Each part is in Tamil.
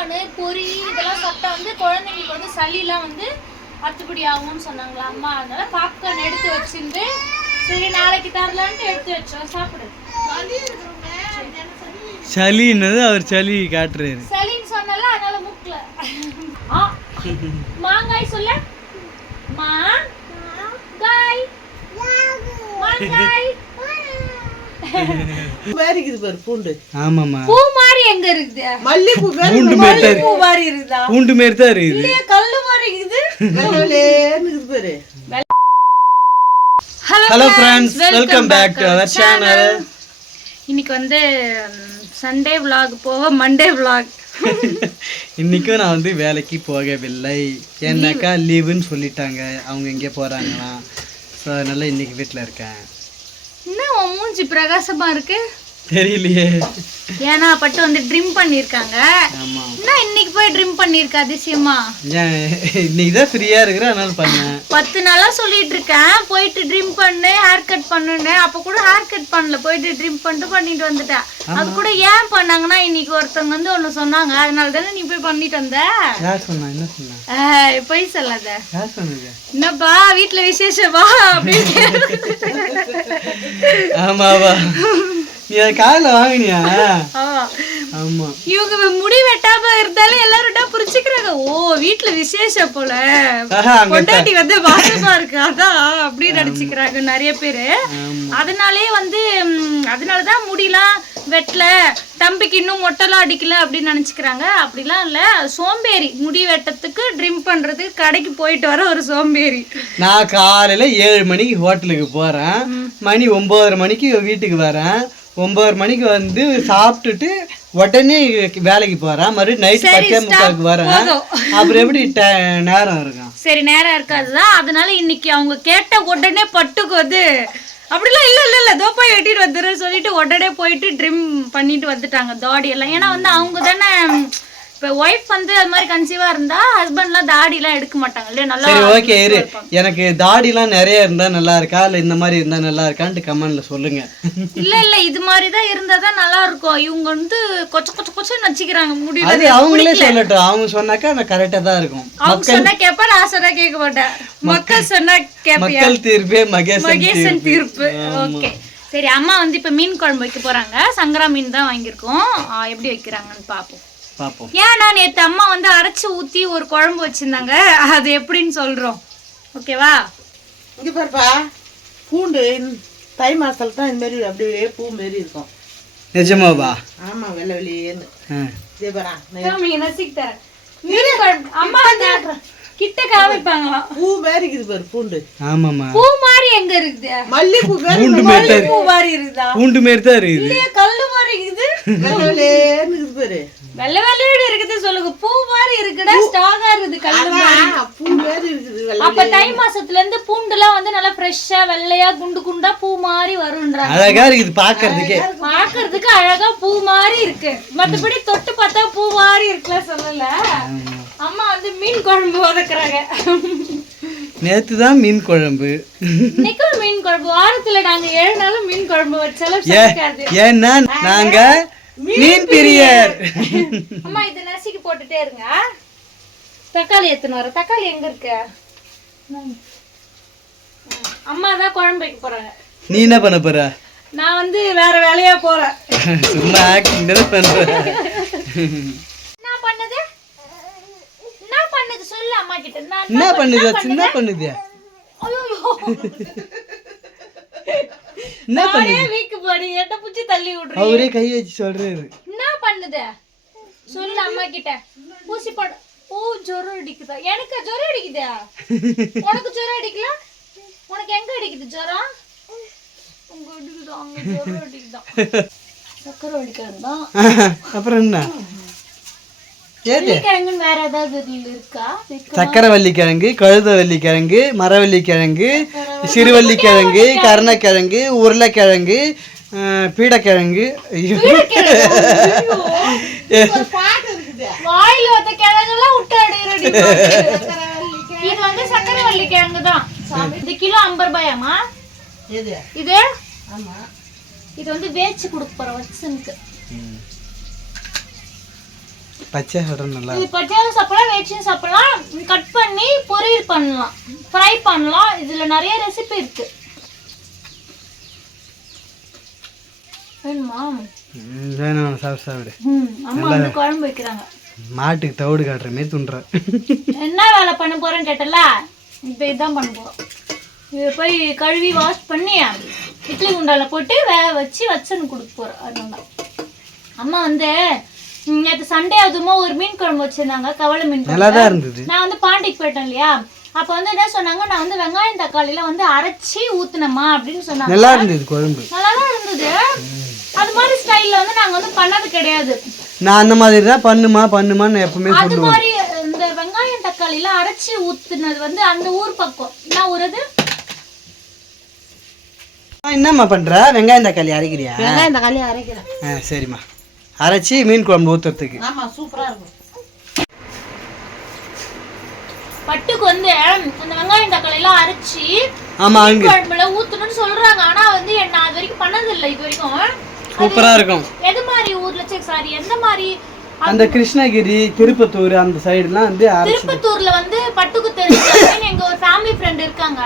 பாப்கார்னு பொரி இதெல்லாம் சாப்பிட்டா வந்து குழந்தைங்களுக்கு வந்து சளிலாம் வந்து அத்துப்படி ஆகும்னு சொன்னாங்களா அம்மா. அதனால பாப்கார்ன் எடுத்து வச்சிருந்து சரி நாளைக்கு தரலான்ட்டு எடுத்து வச்சோம். சாப்பிடு. சளின்னது அவர் சளி காட்டுறாரு. சளின்னு சொன்னால அதனால மூக்கல. மாங்காய் சொல்ல மாங்காய் மாங்காய் மாரிக்குது பாரு பூண்டு. ஆமாமா. பூ மாதிரி எங்க இருக்குது? மல்லிப்பூ பூண்டு மாதிரி பூ மாதிரி இருக்குதா? பூண்டு மாதிரி தான் இருக்குது. இல்ல கல்லு மாதிரி இருக்குது. வெள்ளேன்னு இருக்குது பாரு. Hello friends, welcome back to our channel. இன்னைக்கு வந்து சண்டே vlog போக மண்டே vlog. இன்னைக்கும் நான் வந்து வேலைக்கு போகவில்லை. ஏன்னாக்கா லீவுன்னு சொல்லிட்டாங்க. அவங்க எங்கே போகிறாங்களாம். ஸோ அதனால இன்னைக்கு வீட்டில் இருக்கேன். என்ன உன் மூஞ்சி பிரகாசமா இருக்கு? தெரியலையே. ஏன்னா பட்டு வந்து ட்ரிம் பண்ணிருக்காங்க. ஆமா. என்ன இன்னைக்கு போய் ட்ரிம் பண்ணிருக்க அதிசயமா? ஏன் இன்னைக்கு தான் ஃப்ரீயா இருக்கிறேன் அதனால பண்ணேன். 10 நாளா சொல்லிட்டு இருக்கேன் போயிட்டு ட்ரிம் பண்ணு ஹேர் கட் பண்ணுன்னு. அப்ப கூட ஹேர் கட் பண்ணல, போயிட்டு ட்ரிம் பண்ணிட்டு வந்துட்டேன். அது கூட ஏன் பண்ணாங்கன்னா இன்னைக்கு ஒருத்தவங்க வந்து ஒண்ணு சொன்னாங்க, அதனால தானே நீ போய் பண்ணிட்டு வந்த. யார் சொன்னா? என்ன சொன்னா? போய் சொல்லாத. யார் சொன்னது? என்னப்பா வீட்டுல விசேஷமா அப்படின்னு. ஆமாவா, நீ அதை காலைல வாங்கினியா? ஆமா. இவங்க முடி வெட்டாம இருந்தாலும் எல்லாரும் புரிச்சுக்கிறாங்க. ஓ வீட்டுல விசேஷம் போல, பொண்டாட்டி வந்து வாசமா இருக்கு அதான் அப்படின்னு நினைச்சுக்கிறாங்க நிறைய பேரு. அதனாலதான் முடியெல்லாம் வெட்டல, தம்பிக்கு இன்னும் மொட்டைலாம் அடிக்கல அப்படின்னு நினைச்சுக்கிறாங்க. அப்படிலாம் இல்ல, சோம்பேறி. முடி வெட்டத்துக்கு ட்ரிம் பண்றது கடைக்கு போயிட்டு வர ஒரு சோம்பேறி. நான் காலையில 7 மணிக்கு ஹோட்டலுக்கு போறேன், மணி 9:30 மணிக்கு வீட்டுக்கு வரேன். 9:30 மணிக்கு வந்து சாப்பிட்டுட்டு உடனே வேலைக்கு போறேன். மறுபடியும் நைட் 10:45 வரேன். அப்புறம் எப்படி நேரம் இருக்கும்? சரி நேரம் இருக்காதுதான். அதனால இன்னைக்கு அவங்க கேட்ட உடனே பட்டுக்கு வந்து அப்படிலாம் இல்ல தோ போய் வெட்டிட்டு வந்துடுறேன்னு சொல்லிட்டு உடனே போயிட்டு ட்ரிம் பண்ணிட்டு வந்துட்டாங்க தாடி எல்லாம். ஏன்னா வந்து அவங்க தானே இப்போ ஒய்ஃப் வந்து அது மாதிரி கன்சீவா இருந்தா ஹஸ்பண்ட்லாம் தாடிலாம் எடுக்க மாட்டாங்க இல்லையா? நல்லா. சரி ஓகே இரு, எனக்கு தாடிலாம் நிறைய இருந்தா நல்லா இருக்கா இல்ல இந்த மாதிரி இருந்தா நல்லா இருக்கான்ட்டு கமெண்ட்ல சொல்லுங்க. இல்ல இது மாதிரி தான் இருந்தா தான் நல்லா இருக்கும். இவங்க வந்து கொச்சன்னு வச்சுக்கிறாங்க முடியல. அது அவங்களே சொல்லட்டும், அவங்க சொன்னாக்கா நான் கரெக்டா தான் இருக்கும். அவங்க சொன்னா கேப்ப, நான் சொன்னா கேட்க மாட்டேன். மக்கள் சொன்னா கேப்பியா? மக்கள் தீர்ப்பே மகேசன் தீர்ப்பு. ஓகே சரி, அம்மா வந்து இப்ப மீன் குழம்பு வைக்க போறாங்க. சங்கரா மீன் தான் வாங்கியிருக்கோம். எப்படி வைக்கிறாங்கன்னு பாப்போம். ஏன்னா நேத்து அம்மா வந்து அரைச்சு ஊத்தி ஒரு குழம்பு வச்சிருந்தாங்க, அது எப்படின்னு சொல்றோம். ஓகேவா? இங்க பாருப்பா, பூண்டு தை மாசத்துல தான் இந்த மாதிரி அப்படியே பூ மாரி இருக்கும். நிஜமாவா? ஆமா, வெள்ளை வெளியேன்னு. இதே பாரா நசிக்கு தரேன். மீன் குழம்பு அம்மா கிட்ட காமிப்பாங்களாம். பூ மாதிரி இருக்குது பாரு பூண்டு. ஆமாமா. பூ மாதிரி எங்க இருக்குது? மல்லிப்பூ பூண்டு மாதிரி இருக்குதா? பூண்டு மாதிரி தான் இருக்குது. இல்லையா கல்லு மாதிரி இருக்குது. வெள்ளை வெளியேன்னு இருக்குது பாரு. வெள்ளை வெள்ளையோட இருக்குது சொல்லுங்க. பூ மாதிரி இருக்குடா, ஸ்ட்ராங்கா இருக்குது. கல்லு மாதிரி பூ மாதிரி இருக்குது. அப்ப தை மாசத்துல இருந்து பூண்டுலாம் வந்து நல்லா ஃப்ரெஷ்ஷா வெள்ளையா குண்டு குண்டா பூ மாதிரி வரும்ன்றாங்க. அழகா இருக்குது பாக்குறதுக்கு அழகா பூ மாதிரி இருக்கு. மத்தபடி தொட்டு பார்த்தா பூ மாதிரி இருக்குல்ல சொல்லல. அம்மா வந்து மீன் குழம்பு வதக்குறாங்க. நேத்து தான் மீன் குழம்பு, இன்னைக்கு மீன் குழம்பு. வாரத்துல நாங்க 7 நாளும் மீன் குழம்பு வச்சாலும் சமைக்காது. ஏன்னா நாங்க மீன் பிரியர். அம்மா இது நசிக்கு போட்டுட்டே இருங்க. தக்காளி எத்தனை வர? தக்காளி எங்க இருக்கு? அம்மா தான் குழம்பு வைக்க போறாங்க. நீ என்ன பண்ண போற? நான் வந்து வேற வேலையா போறேன். சும்மா ஆக்டிங் தான பண்ற. என்ன பண்ணுது சொல்லு அம்மா கிட்ட. என்ன பண்ணுது? சின்ன பண்ணுது. ஐயோ என்ன பண்ணுது? வீக்கு போடி எட்ட புச்சி தள்ளி விடுறீங்க. அவரே கை வச்சு சொல்றாரு. என்ன பண்ணுது சொல்லு அம்மா கிட்ட. ஊசி போட. ஓ ஜொரம் அடிக்குதா? எனக்கு ஜொரம் அடிக்குதா? உனக்கு ஜொரம் அடிக்கல? உனக்கு எங்க அடிக்குது ஜொரம்? உங்க அடிக்குதா? அங்க ஜொரம் அடிக்குதா? சக்கரை அடிக்காதா? அப்புறம் என்ன? வள்ளிக்கிழங்குன்னு வேற ஏதாவது இருக்கா? சக்கரவள்ளிக்கிழங்கு, கழுதவள்ளிக்கிழங்கு, மரவள்ளிக்கிழங்கு, சிறுவள்ளிக்கிழங்கு, கருணக்கிழங்கு, உருளைக்கிழங்கு, பீடக்கிழங்கு. வாயில வந்த கிழங்கெல்லாம் விட்டு அடிக்கிறடி. இது வந்து சக்கரவள்ளிக்கிழங்கு தான். இது கிலோ 50 ரூபாயாமா? இது ஆமா. இது வந்து வேச்சு கொடுக்க போற வச்சனுக்கு. பச்சை சாப்பிட்றது நல்லா இது பச்சையாவும் சாப்பிடலாம், வேச்சியும் சாப்பிடலாம், கட் பண்ணி பொரியல் பண்ணலாம், ஃப்ரை பண்ணலாம். இதுல நிறைய ரெசிபி இருக்கு. வேணுமா? வேணும், சாப்பிடு. அம்மா வந்து குழம்பு வைக்கிறாங்க. மாட்டுக்கு தவிடு காட்டுற மாதிரி துண்டுற. என்ன வேலை பண்ண போறேன்னு கேட்டல, இப்போ இதான் பண்ண போறோம். இதை போய் கழுவி வாஷ் பண்ணி இட்லி குண்டால போட்டு வேக வச்சு வச்சுன்னு கொடுக்க போறோம். அதனால அம்மா வந்து நேற்று சண்டே அதுமா ஒரு மீன் குழம்பு வச்சிருந்தாங்க, கவலை மீன் குழம்பு. நான் வந்து பாண்டிக்கு போயிட்டேன் இல்லையா, அப்ப வந்து என்ன சொன்னாங்க, நான் வந்து வெங்காயம் தக்காளில வந்து அரைச்சி ஊத்துனமா அப்படின்னு சொன்னாங்க. நல்லா இருந்தது குழம்பு, நல்லா தான் இருந்தது. அது மாதிரி ஸ்டைல்ல வந்து நாங்க வந்து பண்ணது கிடையாது. நான் அந்த மாதிரி தான் பண்ணுமான்னு எப்பவுமே அது மாதிரி இந்த வெங்காயம் தக்காளில அரைச்சி ஊத்துனது வந்து அந்த ஊர் பக்கம். என்ன ஊர் அது? என்னம்மா பண்ற? வெங்காயம் தக்காளி அரைக்கிறியா? வெங்காயம் தக்காளி அரைக்கிறேன். சரிம்மா, அரைச்சி மீன் குழம்பு ஊத்துறதுக்கு. ஆமா, சூப்பரா இருக்கும். பட்டுக்கு வந்து அந்த வெங்காயம் தக்காளி எல்லாம் அரைச்சி மீன் குழம்புல ஊத்தணும்னு சொல்றாங்க. ஆனா வந்து நான் அது வரைக்கும் பண்ணது இல்லை. இது வரைக்கும் சூப்பரா இருக்கும். எது மாதிரி ஊர்ல சாரி எந்த மாதிரி? அந்த கிருஷ்ணகிரி, திருப்பத்தூர் அந்த சைடுலாம் வந்து திருப்பத்தூர்ல வந்து பட்டுக்கு தெரிஞ்ச எங்க ஒரு ஃபேமிலி ஃப்ரெண்ட் இருக்காங்க.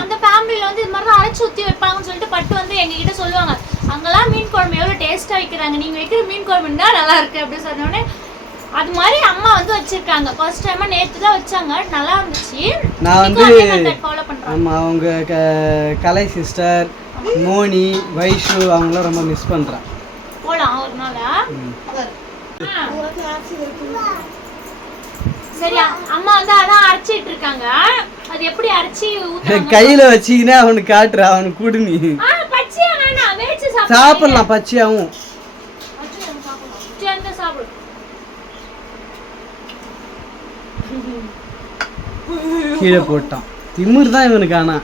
அந்த ஃபேமிலில வந்து இது மாதிரி அரைச்சு ஊத்தி வைப்பாங்கன்னு சொல்லிட்டு பட்டு வந்து எங்க கிட்ட சொல்லுவாங்க, அங்கெல்லாம் மீன் குழம்பு எவ்வளவு டேஸ்டா வைக்கிறாங்க, நீங்க வைக்கிற மீன் குழம்புன்னா நல்லா இருக்கு அப்படின்னு சொன்னோடனே அது மாதிரி அம்மா வந்து வச்சிருக்காங்க. ஃபர்ஸ்ட் டைமா நேத்து தான் வச்சாங்க, நல்லா இருந்துச்சு. நான் வந்து ஃபாலோ பண்றேன். ஆமா, அவங்க கலை சிஸ்டர், மோனி, வைஷு அவங்கள ரொம்ப மிஸ் பண்றேன். போலாம் ஒரு நாள். சரியா, அம்மா வந்து அதான் அரைச்சிட்டு இருக்காங்க. அது எப்படி அரைச்சி ஊத்துறாங்க? கையில வச்சீங்கன்னா அவனுக்கு காட்டுற, அவனுக்கு குடு. நீ பச்சையா வேணாம், வேச்சு சாப்பிடலாம். பச்சையாவும் சாப்பிடு. கீழே போட்டான். திமிர் தான் இவனுக்கு. ஆனா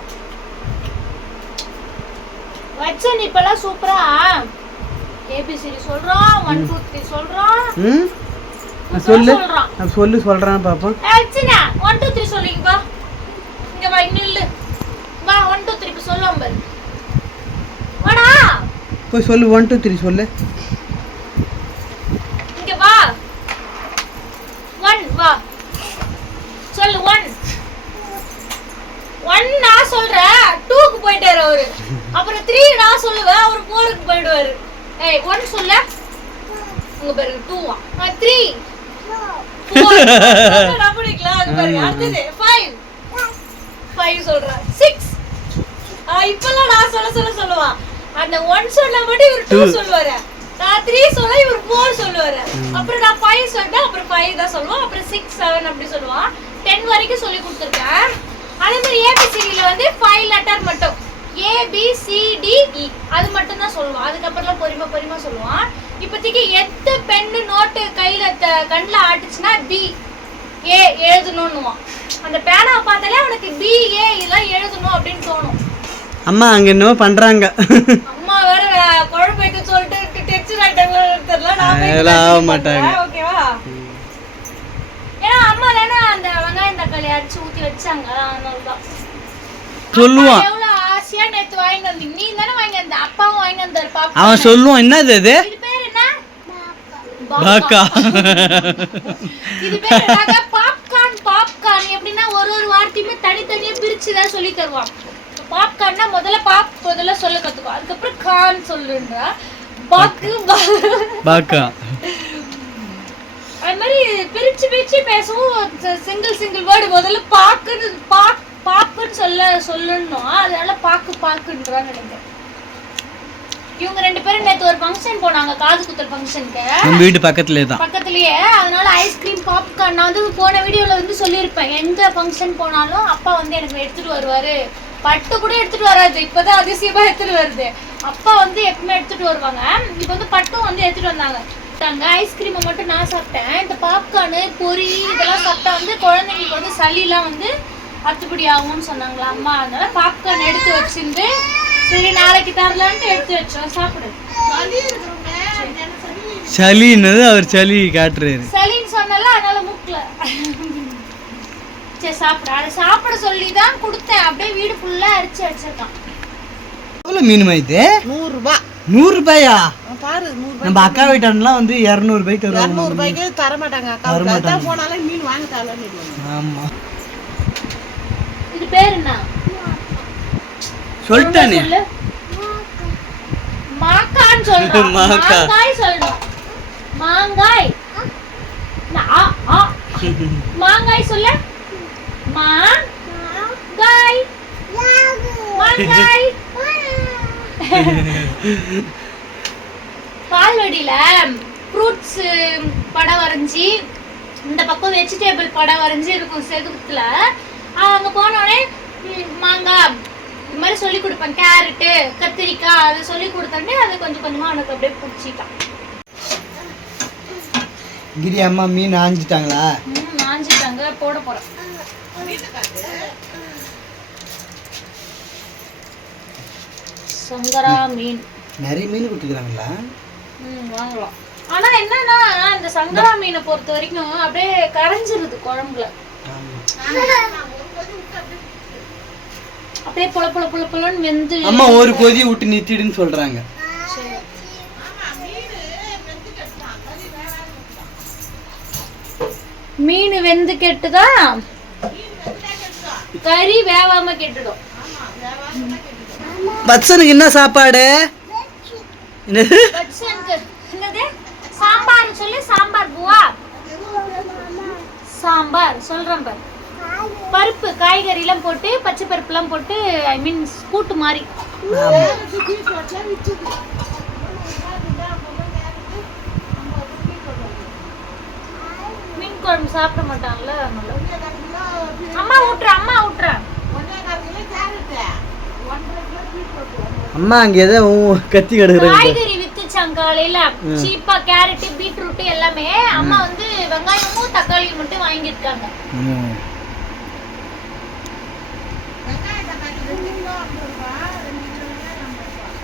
வச்ச நீ இப்பெல்லாம் சூப்பரா ஏபிசிடி சொல்றான், 1 2 3 சொல்றான். சொல்றேன் பாப்போம். அச்சனா 1 2 3 சொல்லுங்க பா. இங்க வா, நில்லு. வா 1 2 3 இப்ப சொல்லுவோம் பாரு. வாடா போய் சொல்லு. 1 2 3 சொல்லு. இங்க வா. 1 வா சொல்லு. 1 நான் சொல்றேன், 2க்கு போயிட்டாரு அவரு. அப்புறம் 3 நான் சொல்லுவேன், அவர் 4க்கு போயிடுவாரு. ஏய் 1 சொல்ல. உங்க பேரு 2 வா. 3 4 நான் படிக்கலாம். அது பாருங்க. அடுத்து 5 சொல்றேன். 6 இப்பெல்லாம் நான் சொல்லுவான். அந்த 1 சொன்னா மட்டும் இவர் 2 சொல்லுவாரு. நான் 3 சொல்ல இவர் 4 சொல்லுவாரு. அப்புறம் நான் 5 சொல்லிட்டேன், அப்புறம் 5 தான் சொல்லுவான். அப்புறம் 6 7 அப்படி சொல்லுவான். 10 வரைக்கும் சொல்லி கொடுத்துருக்கேன். அதே மாதிரி ஏபிசிடில வந்து 5 லெட்டர் மட்டும், ABCDE அது மட்டும் தான் சொல்லுவான். அதுக்கப்புறம் பொறுமை சொல்லுவான். இப்போதைக்கு எந்த பென்னு நோட்டு கையில கண்ணில் ஆட்டுச்சுன்னா BA எழுதணும்னுவான். அந்த பேனாவை பார்த்தாலே அவனுக்கு BA இதெல்லாம் எழுதணும் அப்படின்னு தோணும். அம்மா அங்க என்னவோ பண்றாங்க. அம்மா வேற குழம்பு வைக்க சொல்லிட்டு டெக்ஸ்ட் தெரியல, நான் ஆக மாட்டாங்க. ஓகேவா? ஏன்னா அம்மா தானே அந்த வெங்காயம் தக்காளி அரைச்சு ஊத்தி வச்சாங்க. அதனாலதான் சொல்லுவான். எவ்வளவு ஆசையா நேத்து வாங்கி வந்தீங்க. நீ தானே வாங்கி வந்த, அப்பாவும் வாங்கி வந்தாரு. பாப்பா அவன் சொல்லுவான், என்னது இது? இது பேர் என்ன? பாக்கா. இது பேர் என்னங்க? பாப்கார்ன். எப்படின்னா ஒரு வார்த்தையுமே தனித்தனியா பிரிச்சு தான் சொல்லி தருவான். பாப்கார்ன்னா முதல்ல சொல்ல கத்துக்கோ, அதுக்கப்புறம் கான் சொல்லுன்றா. பாக்கா அது மாதிரி பிரிச்சு பேசவும் சிங்கிள் வேர்டு முதல்ல பாக்குன்னு சொல்லணும். அதனால பாக்குன்றான்னு நினைக்கிறேன். இவங்க 2 பேரும் நேத்து ஒரு ஃபங்க்ஷன் போனாங்க, காது குத்தல் ஃபங்க்ஷனுக்கு. நம்ம வீட்டு பக்கத்துலயே. அதனால ஐஸ்கிரீம் பாப்கார்ன் நான் வந்து போன வீடியோல வந்து சொல்லியிருப்பேன், எந்த ஃபங்க்ஷன் போனாலும் அப்பா வந்து எனக்கு எடுத்துட்டு வருவாரு. பட்டு கூட எடுத்துட்டு வராது, இப்பதான் அதிசயமா எடுத்துட்டு வருது. அப்பா வந்து எப்பவுமே எடுத்துட்டு வருவாங்க. இப்ப வந்து பட்டும் வந்து எடுத்துட்டு வந்தாங்க. ஐஸ்கிரீமை மட்டும் நான் சாப்பிட்டேன். இந்த பாப்கார்னு பொரி இதெல்லாம் சாப்பிட்டா வந்து குழந்தைங்களுக்கு வந்து சளிலாம் வந்து அத்துப்படி ஆகும்னு சொன்னாங்களா அம்மா. அதனால பாப்கார்ன் எடுத்து வச்சிருந்து சரி நாளைக்கு தரலான்ட்டு எடுத்து வச்சோம். சாப்பிடு. சளின்னது அவர் சளி காட்டுறாரு. சளின்னு சொன்னால அதனால மூக்கல. சரி சாப்பிடு. அதை சாப்பிட சொல்லி தான் கொடுத்தேன். அப்படியே வீடு ஃபுல்லா அரிச்சு வச்சிருக்கான். எவ்வளவு மீன் இது? 100 ரூபாய். 100 ரூபாயா? பாரு 100 நம்ம அக்கா வீட்டான்லாம் வந்து 200 ரூபாய்க்கு தருவாங்க. 200 ரூபாய்க்கு தர மாட்டாங்க அக்கா. அதான் போனாலே மீன் வாங்க தேவையில்ல. ஆமா இது பேர் என்ன சொல்லிட்டானே. சொல்லு. மாக்கான்னு சொல்றோம். மாங்காய் சொல்லணும். மாங்காய். மாங்காய் சொல்ல. மாங்காய். மாங்காய். பால்வடியில ஃப்ரூட்ஸ் படம் வரைஞ்சி இந்த பக்கம் வெஜிடபிள் படம் வரைஞ்சி இருக்கும் செதுத்துல. அங்க போனோடனே மாங்காய் இது மாதிரி சொல்லி கொடுப்பேன். கேரட்டு கத்திரிக்காய் அதை சொல்லி கொடுத்தோடனே அது கொஞ்சம் கொஞ்சமா அவனுக்கு அப்படியே பிடிச்சிட்டான். கிரி அம்மா மீன் ஆஞ்சிட்டாங்களா? ஆஞ்சிட்டாங்க, போட போறேன். சங்கரா மீன் நிறைய மீன் கொடுத்துக்கிறாங்களா? வாங்கலாம். ஆனா என்னன்னா இந்த சங்கரா மீனை பொறுத்த வரைக்கும் அப்படியே கரைஞ்சிருது குழம்புல. அப்படியே புல புல புல புலன்னு வெந்து. அம்மா ஒரு கொதி விட்டு நிறுத்திடுன்னு சொல்றாங்க. மீன் வெந்து கெட்டுதான் கறி வேவாம கெட்டுடும். பச்சனுக்கு என்ன சாப்பாடு? என்னது சாம்பார் சொல்லி சாம்பார் பூவா சாம்பார் சொல்றேன் பாரு. பருப்பு காய்கறி எல்லாம் போட்டு பச்சை பருப்பு எல்லாம் போட்டு ஐ மீன் கூட்டு மாதிரி. மீன் குழம்பு சாப்பிட மாட்டாங்கல்ல. அம்மா ஊட்டுற அம்மா அங்க ஏதோ கத்தி கிடக்குறாங்க. காய்கறி வித்துச்சாங்க காலையில சீப்பா. கேரட் பீட்ரூட் எல்லாமே அம்மா வந்து வெங்காயமும் தக்காளியும் மட்டும் வாங்கியிருக்காங்க.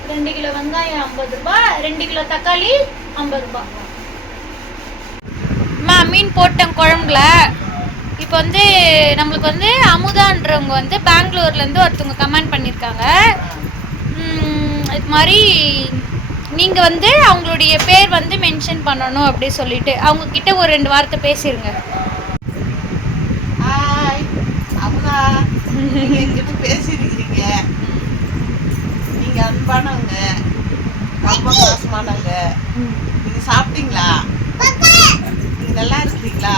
2 கிலோ வெங்காயம் 50 ரூபாய், 2 கிலோ தக்காளி 50 ரூபாய். மீன் போட்டேன் குழம்புல. இப்போ வந்து நம்மளுக்கு வந்து அமுதான்றவங்க வந்து பெங்களூர்லேருந்து ஒருத்தவங்க கமெண்ட் பண்ணியிருக்காங்க. இது மாதிரி நீங்கள் வந்து அவங்களுடைய பேர் வந்து மென்ஷன் பண்ணணும் அப்படி சொல்லிட்டு அவங்க கிட்ட ஒரு 2 வார்த்தை பேசிடுங்க. ஹாய் அம்மா, நீங்க பேசிருக்கீங்க. நீங்க அன்பானவங்க, ரொம்ப பாசமானவங்க. நீங்க சாப்பிட்டீங்களா? நீங்க நல்லா இருக்கீங்களா?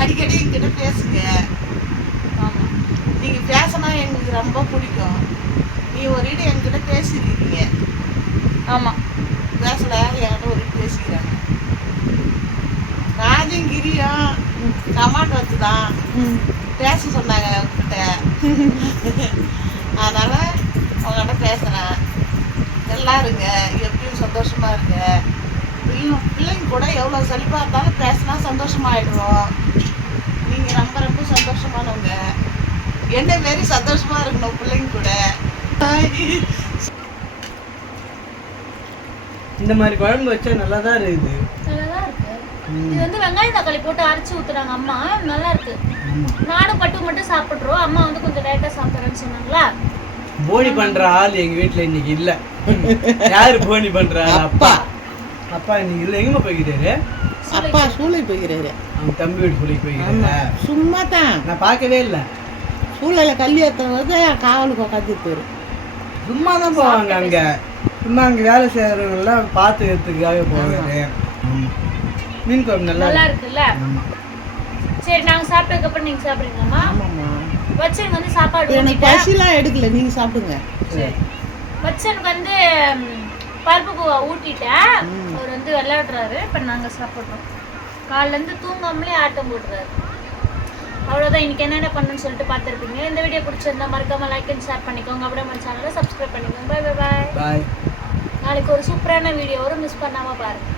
அடிக்கடி என்கிட்ட பேசுங்க. நீங்க பேசினா எங்களுக்கு ரொம்ப பிடிக்கும். நீ ஒரு இடம் என்கிட்ட பேசிருக்கீங்க. ஆமா, பேசல என்கிட்ட ஒரு இடம் பேசிக்கிறாங்க. ராஜங்கிரியும் டமாட்டோ வச்சுதான் பேச சொன்னாங்க உங்ககிட்ட. அதனால அவங்ககிட்ட பேசுறேன். நல்லா இருங்க, எப்படியும் சந்தோஷமா இருங்க. பிள்ளைங்க கூட எவ்வளோ செழிப்பா இருந்தாலும் பேசினா சந்தோஷமாயிடுவோம். நீங்க ரொம்ப ரொம்ப சந்தோஷமானவங்க. என்ன மாரி சந்தோஷமா இருக்கணும் பிள்ளைங்க கூட. இந்த மாதிரி குழம்பு வச்சா நல்லா தான் இருக்குது. நல்லாதான் இருக்கு. இது வந்து வெங்காயம் தக்காளி போட்டு அரைச்சி ஊத்துறாங்க அம்மா. நல்லா இருக்கு. நானும் பட்டு மட்டும் சாப்பிட்றோம். அம்மா வந்து கொஞ்சம் லேட்டா சாப்பிட்றேன்னு சொன்னாங்களா. போனி பண்ற ஆள் எங்க வீட்டுல இன்னைக்கு இல்ல. யாரு போனி பண்ற ஆள்? அப்பா. அப்பா இன்னைக்கு இல்ல. எங்கம்மா போய்கிட்டாரு? அப்பா சூளை போய்கிறாரு. அவங்க தம்பி வீட்டு சொல்லி போய்கிறாரு. சும்மா தான், நான் பார்க்கவே இல்லை. சூளையில கல் ஏற்றுறது காவலுக்கு உட்காந்து போயிரு. சும்மா தான் போவாங்க அங்க. சும்மா அங்க வேலை செய்யறவங்க எல்லாம் பார்த்துக்கிறதுக்காக போவாரு. மீன் குழம்பு நல்லா இருக்குல்ல. சரி, நாங்க சாப்பிட்டதுக்கு அப்புறம் நீங்க சாப்பிடுறீங்கம்மா. ஆமாம்மா, வச்சனுக்கு வந்து சாப்பாடு எனக்கு பசிலாம் எடுக்கல, நீங்க சாப்பிடுங்க. சரி, வச்சனுக்கு வந்து பருப்பு பூவா ஊட்டிட்டேன். அவர் வந்து விளையாடுறாரு. இப்போ நாங்கள் சாப்பிட்றோம். காலிலேருந்து தூங்காமலே ஆட்டம் போடுறாரு. அவ்வளோதான். இன்னைக்கு என்னென்ன பண்ணுன்னு சொல்லிட்டு பார்த்துருப்பீங்க. இந்த வீடியோ பிடிச்சிருந்தா மறக்காம லைக் அண்ட் ஷேர் பண்ணிக்கோங்க. அப்படியே நம்ம சேனலை சப்ஸ்கிரைப் பண்ணிக்கோங்க. பாய் பாய் பாய். நாளைக்கு ஒரு சூப்பரான வீடியோ வரும், மிஸ் பண்ணாமல் பாருங்கள்.